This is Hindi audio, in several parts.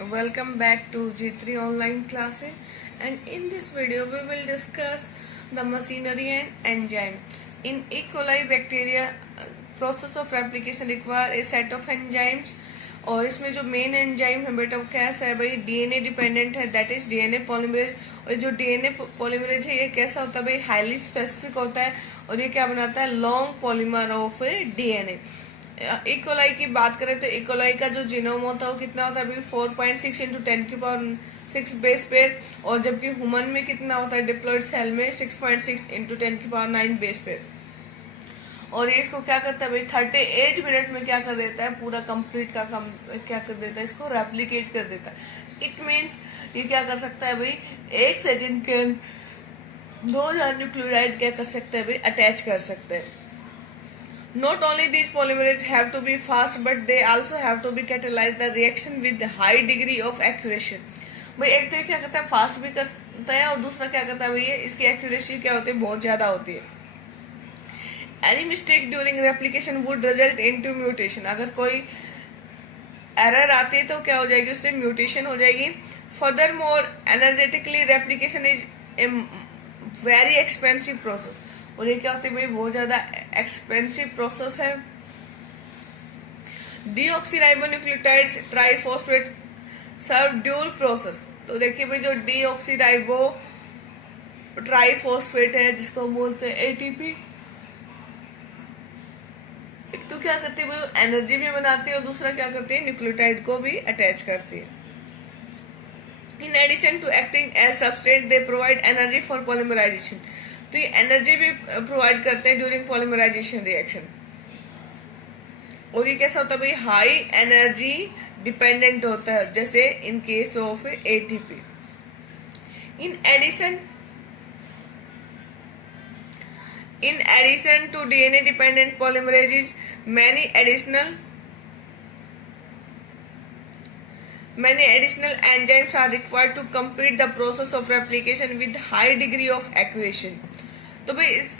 Welcome back to G3 online classes, and in this video we will discuss the machinery and enzyme. In E. coli bacteria, process of replication require a set of enzymes. और इसमें जो मेन एंजाइम है बेटा वो कैसा है भाई, डीएनए डिपेंडेंट है, दैट इज डीएनए पॉलीमरेज। और जो डीएनए पॉलीमरेज है ये कैसा होता है भाई, हाईली स्पेसिफिक होता है और ये क्या बनाता है, long polymer of DNA. E coli की बात करें तो इकोलाई का जो जीनोम होता है वो कितना होता है अभी 4.6 इंटू 10⁶ बेस पेयर, और जबकि ह्यूमन में कितना होता है डिप्लॉयड सेल में 6.6 इंटू 10⁹ बेस पेयर। और ये इसको क्या करता है भाई 38 मिनट में क्या कर देता है, पूरा कंप्लीट का क्या कर देता है, इसको रेप्लिकेट कर देता है। इट मीन्स ये क्या कर सकता है भाई, 1 सेकेंड के 2000 न्यूक्लियोटाइड क्या कर सकते हैं भाई, अटैच कर सकते हैं। Not only these polymerases have to be fast, but they also have to be catalyze the reaction with high degree of accuracy. भाई एक तो ये क्या करता है, फास्ट भी करता है, और दूसरा क्या करता है भाई, इसकी एक्यूरेसी क्या होती है, बहुत ज्यादा होती है। Any mistake during replication would result into mutation. अगर कोई एरर आती है तो क्या हो जाएगी, उससे म्यूटेशन हो जाएगी। Furthermore, energetically replication is a very expensive process. और ये क्या होती है भाई, बहुत ज्यादा एक्सपेंसिव प्रोसेस है। डीऑक्सीराइबोन्यूक्लियोटाइड्स ट्राइफॉस्फेट सर्व ड्यूल प्रोसेस। तो देखिए भाई जो डीऑक्सीराइबो ट्राइफॉस्फेट है जिसको हम बोलते हैं एटीपी, एक तो क्या करती है भाई, एनर्जी भी बनाती है, और दूसरा क्या करती है, न्यूक्लियोटाइड को भी अटैच करती है। In addition to acting as substrate they provide energy for polymerisation. तो ये एनर्जी भी प्रोवाइड करते हैं ड्यूरिंग पॉलीमराइजेशन रिएक्शन। और ये कैसा होता है भाई, हाई एनर्जी डिपेंडेंट होता है, जैसे in case of ATP. In addition to DNA dependent polymerases many additional enzymes are required to complete the process of replication with high degree of accuracy. तो भाई इस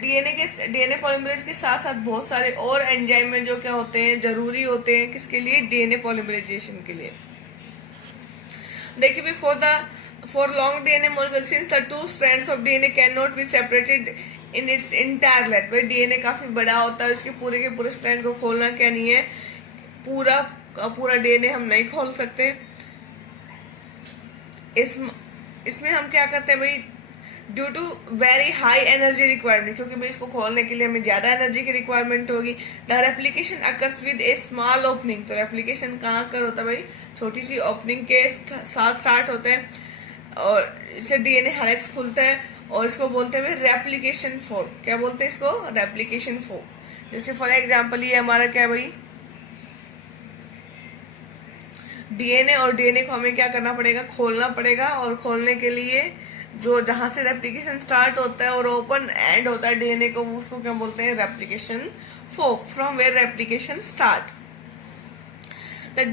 डीएनए पॉलीमरेज के साथ साथ बहुत सारे और एंजाइम है जो क्या होते हैं, जरूरी होते हैं किसके लिए, डीएनए पॉलीमराइजेशन के लिए। देखिए भाई for long DNA molecule since the two strands of DNA can not be separated in its entire length. भाई डीएनए काफी बड़ा होता है, उसके पूरे के पूरे स्ट्रैंड को खोलना क्या नहीं है, पूरा डीएनए हम नहीं खोल सकते। इसमें हम क्या करते हैं भाई, due to very high energy requirement, क्योंकि भाई इसको खोलने के लिए हमें ज्यादा एनर्जी की रिक्वायरमेंट होगी। The replication occurs with A small opening. तो रेप्लिकेशन कहाँ कर होता है भाई, छोटी सी ओपनिंग के साथ स्टार्ट होता है, और इससे डीएनए हेलिक्स खुलता है, और इसको बोलते हैं रेप्लिकेशन फोर्क। क्या बोलते हैं इसको, रेप्लिकेशन फोर्क। जैसे फॉर एग्जाम्पल ये हमारा क्या भाई डीएनए, और डीएनए को हमें क्या करना पड़ेगा, खोलना पड़ेगा। और खोलने के लिए जो जहां से रेप्लिकेशन स्टार्ट होता है और ओपन एंड होता है डीएनए को, उसको क्या बोलते हैं, replication fork, from where replication start. The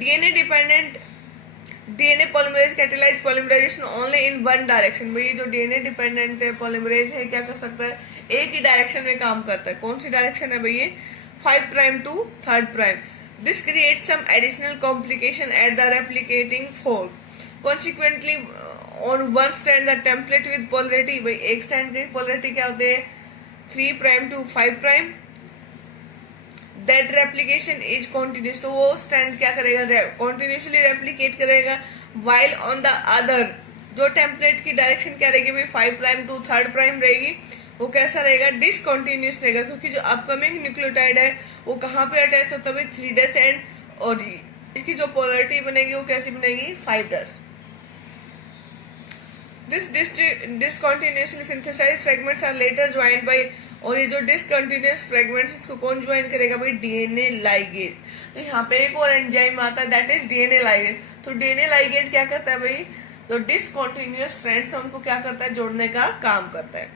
DNA polymerase catalyse polymerisation only in one direction. भाई जो डीएनए डिपेंडेंट पॉलीमरेज है क्या कर सकता है, एक ही डायरेक्शन में काम करता है। कौन सी डायरेक्शन है भाई, 5 prime to 3 prime. This creates some additional complication at the replicating fork. Consequently, on one strand the template with polarity, भाई एक स्ट्रैंड की polarity क्या होती है, 3 prime to 5 prime. That replication is continuous, तो वो स्ट्रैंड क्या करेगा, continuously replicate करेगा। While on the other, जो टेम्पलेट की डायरेक्शन क्या रहेगी भाई, 5 प्राइम टू 3 प्राइम रहेगी, वो कैसा रहेगा, डिसकंटिन्यूस रहेगा। क्योंकि जो अपकमिंग न्यूक्लियोटाइड है वो कहाँ पे अटैच होता है भाई, 3' एंड, और इसकी जो पोलरिटी बनेगी वो कैसी बनेगी, 5'। This discontinuously synthesized fragments are later joined by, और ये जो डिसकंटिन्यूस फ्रेगमेंट्स इसको कौन ज्वाइन करेगा भाई, डीएनए लाइगेज। तो यहाँ पे एक और एंजाइम आता है, दैट इज डीएनए लाइगेज। तो डीएनए लाइगेज क्या करता है भाई, तो डिसकंटिन्यूस स्ट्रैंड्स उनको क्या करता है, जोड़ने का काम करता है।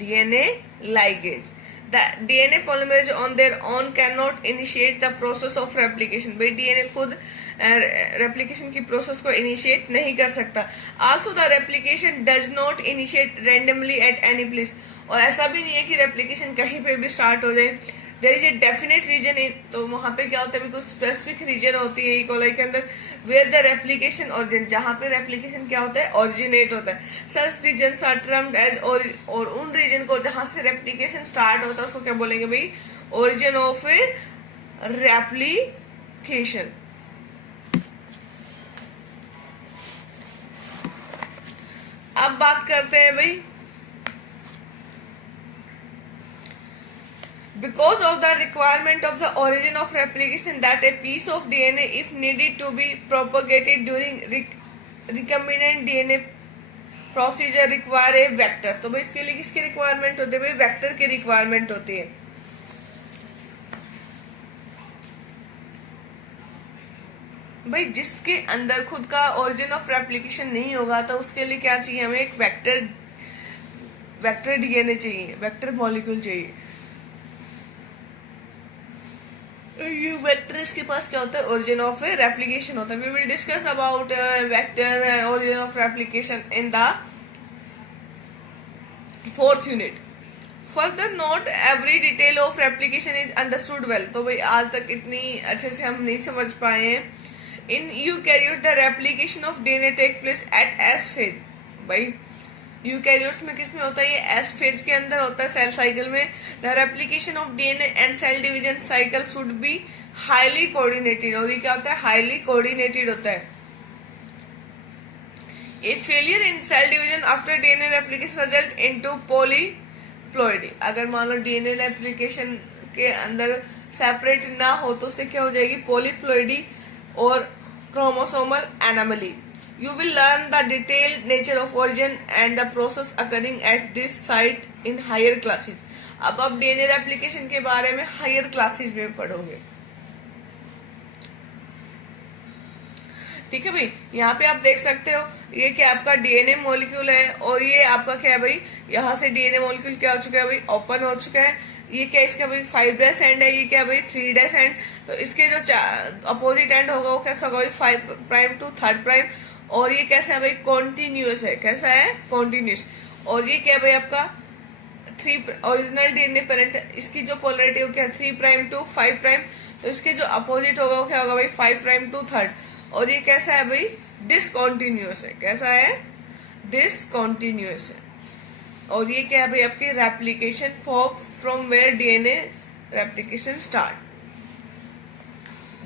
DNA ligase. The DNA polymerase on their own cannot initiate the process of replication. भाई DNA खुद रेप्लिकेशन की प्रोसेस को इनिशिएट नहीं कर सकता। Also the replication does not initiate randomly at any place, और ऐसा भी नहीं है कि रेप्लिकेशन कहीं पे भी स्टार्ट हो जाए। There is a definite reason in, तो वहां पे क्या होता है, कुछ स्पेसिफिक रीजन होती है ई कोलाई के अंदर, वेयर द रेप्लिकेशन ओरिजिन, जहां पे रेप्लिकेशन क्या होता है, ओरिजिनेट होता है। Such reason are termed as, और उन रीजन को जहां से रेप्लिकेशन स्टार्ट होता है उसको क्या बोलेंगे भाई, ओरिजिन ऑफ ए रेप्लिकेशन। अब बात करते हैं भाई, because of the requirement of the origin of replication that a piece of DNA if needed to be propagated during recombinant DNA procedure require a vector। तो भाई इसके लिए किसकी रिक्वायरमेंट होती है भाई, वेक्टर की रिक्वायरमेंट होती है। भाई जिसके अंदर खुद का ओरिजिन ऑफ रेप्लिकेशन नहीं होगा तो उसके लिए क्या चाहिए, हमें एक वेक्टर डीएनए चाहिए, वेक्टर मॉलिक्यूल चाहिए। ये वेक्टर्स के पास क्या होता है, ओरिजिन ऑफ रेप्लिकेशन होता है। We will discuss about vector and origin of replication in the 4th unit. Further not every detail of replication is understood well. तो भाई आज तक इतनी अच्छे से हम नहीं समझ पाए हैं। In eukaryote the replication of DNA take place at S phase. भाई यूकैरियोट्स में किस में होता है, ये एस फेज के अंदर होता है, सेल साइकिल में। The replication of DNA and cell division cycle should be highly coordinated, और ये क्या होता है, हाईली कोऑर्डिनेटेड होता है। A failure in cell division after DNA replication result into polyploidy. अगर मान लो डीएनए रेप्लिकेशन के अंदर सेपरेट ना हो तो उससे क्या हो जाएगी, पॉलीप्लॉइडी और chromosomal anomaly. You will learn the detailed nature of origin and the process occurring at this site in higher classes। अब आप डीएनए रेप्लिकेशन के बारे में हायर क्लासेस में पढ़ोगे। ठीक है भाई, यहाँ पे आप देख सकते हो ये क्या आपका डीएनए मॉलिक्यूल है, और ये आपका क्या है भाई, यहाँ से डीएनए मॉलिक्यूल क्या हो चुका है भाई, ओपन हो चुका है। ये क्या इसका भाई 5' एंड है, ये क्या भाई 3' एंड। तो इसके जो अपोजिट एंड होगा वो कैसा होगा भाई 5' टू 3'। और ये कैसा है भाई, कॉन्टिन्यूस है, कैसा है, कॉन्टिन्यूस। और ये क्या भाई आपका 3 ओरिजिनल डीएनए पेरेंट, इसकी जो पोलरिटी क्या है 3' टू 5'। तो इसके जो अपोजिट होगा वो क्या होगा भाई 5' टू 3। और ये कैसा है भाई, डिसकॉन्टिन्यूस है, कैसा है, डिसकॉन्टिन्यूस है। और ये क्या है भाई आपकी replication from where DNA replication start.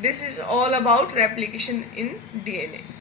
This is all about replication in DNA.